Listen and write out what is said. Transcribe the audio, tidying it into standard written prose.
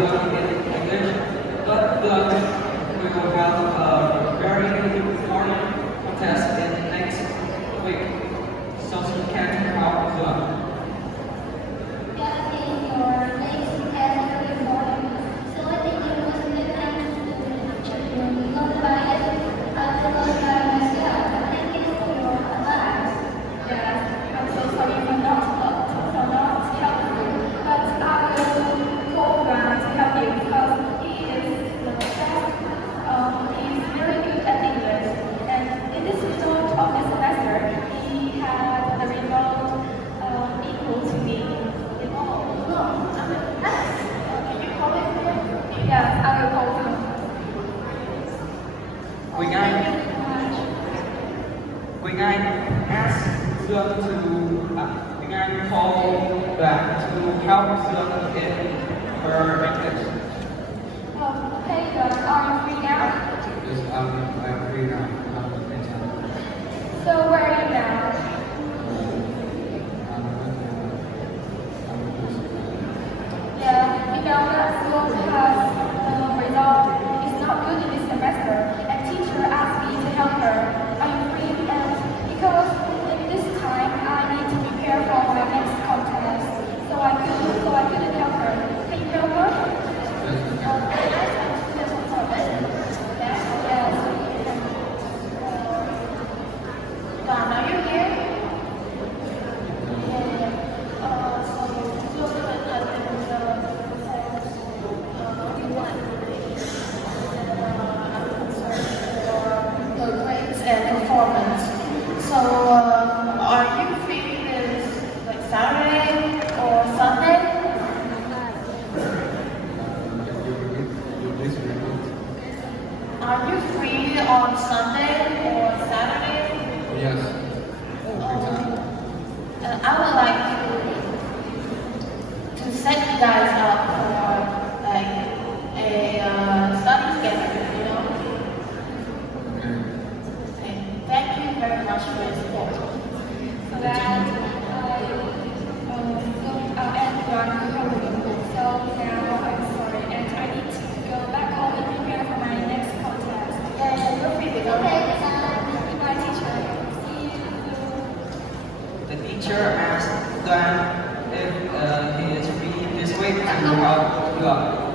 Young in English, but we will have a very important contest in next week. So you can help Young. Yes, I will call him. Quỳnh Anh ask Dương Quỳnh Anh call back to help Dương in her English. Okay, are you free now? Yes, I'm free now. So where are you now? Yeah, you know that school has result is not good in this semester, and teacher asked me to help her. Are you free? And because in this time I need to prepare for my next contest, so I couldn't help her. Can you help her? Yes. Don, are you here? So, are you free this like Saturday or Sunday? Are you free on Sunday or Saturday? Yes. I would like to set you guys up for like a study schedule, you know? And thank you very much for your support. So that so now I'm sorry, and I need to go back home and prepare for my next contest. Yeah, you're free to go. Goodbye, teacher. See you. The teacher asked Dan if he is free this week to help Young.